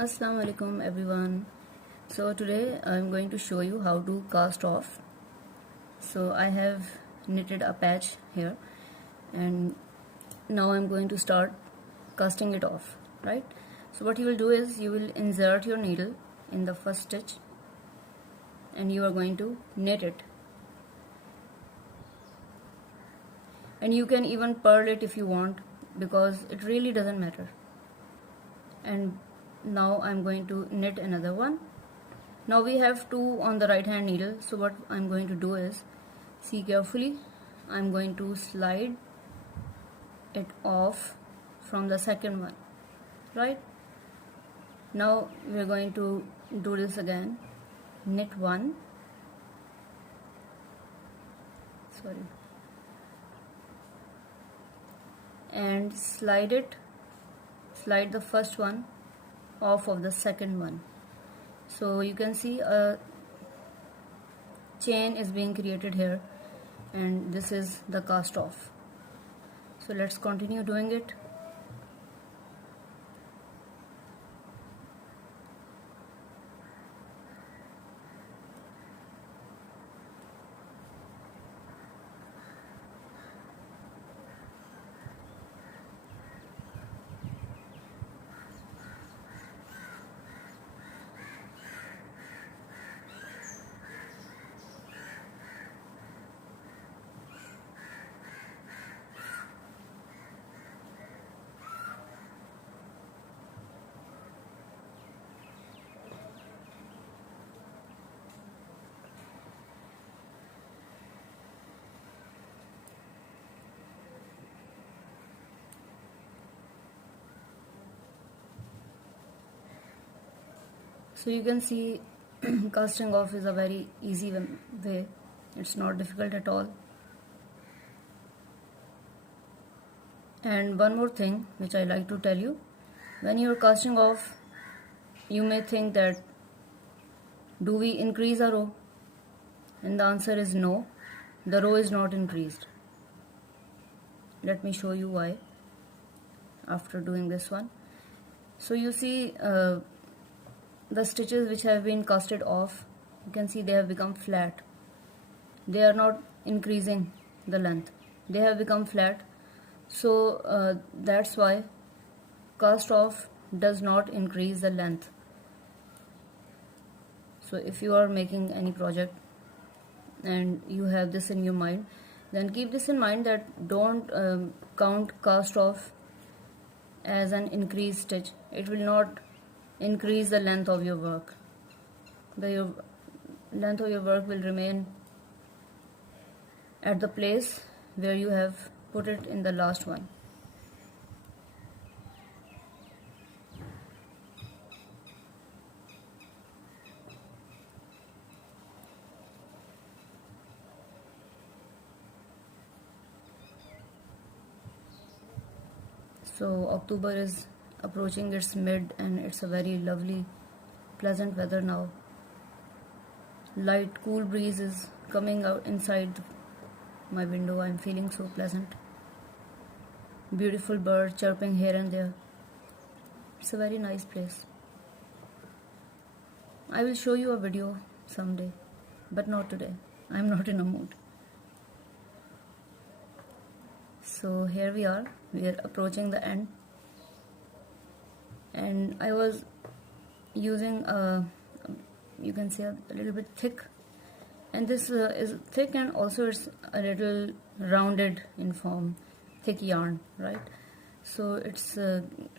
Assalamu alaikum everyone. So today I'm going to show you how to cast off. So I have knitted a patch here and now I'm going to start casting it off, right? So what you will do is you will insert your needle in the first stitch and you are going to knit it. And you can even purl it if you want, because it really doesn't matter. And now I'm going to knit another one. Now we have two on the right hand needle, so what I'm going to do is, see carefully, I'm going to slide it off from the second one, right? Now we're going to do this again. Knit one, and slide the first one off of the second one. So you can see a chain is being created here, and this is the cast off. So let's continue doing it. So you can see casting off is a very easy way. It's not difficult at all. And one more thing which I like to tell you, when you're casting off, you may think that, do we increase a row? And the answer is no, the row is not increased. Let me show you why after doing this one. So you see the stitches which have been casted off, you can see they have become flat. They are not increasing the length, they have become flat. So that's why cast off does not increase the length. So if you are making any project and you have this in your mind, then keep this in mind, that don't count cast off as an increased stitch. It will not increase the length of your work. The length of your work will remain at the place where you have put it in the last one. So October is approaching its mid and it's a very lovely, pleasant weather now. Light, cool breeze is coming out inside my window. I'm feeling so pleasant. Beautiful bird chirping here and there. It's a very nice place. I will show you a video someday, but not today. I'm not in a mood. So here we are approaching the end, and I was using you can see a little bit thick, and this is thick, and also it's a little rounded in form, thick yarn, right? So it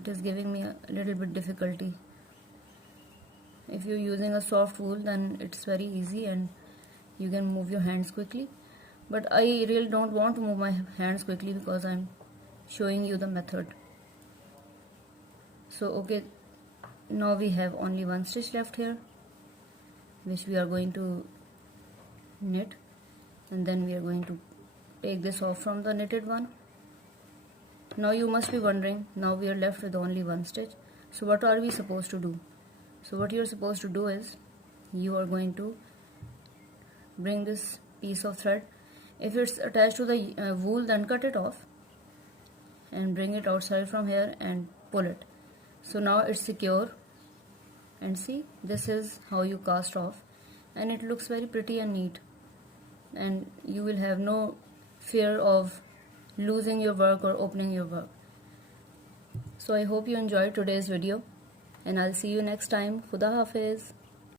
is giving me a little bit difficulty. If you're using a soft wool, then it's very easy and you can move your hands quickly, but I really don't want to move my hands quickly because I'm showing you the method. So okay, now we have only one stitch left here, which we are going to knit, and then we are going to take this off from the knitted one. Now you must be wondering, now we are left with only one stitch, so what are we supposed to do? So what you're supposed to do is, you are going to bring this piece of thread. If it's attached to the wool, then cut it off and bring it outside from here and pull it. So now it's secure and see, this is how you cast off, and it looks very pretty and neat, and you will have no fear of losing your work or opening your work. So I hope you enjoyed today's video, and I'll see you next time. Khuda Hafiz.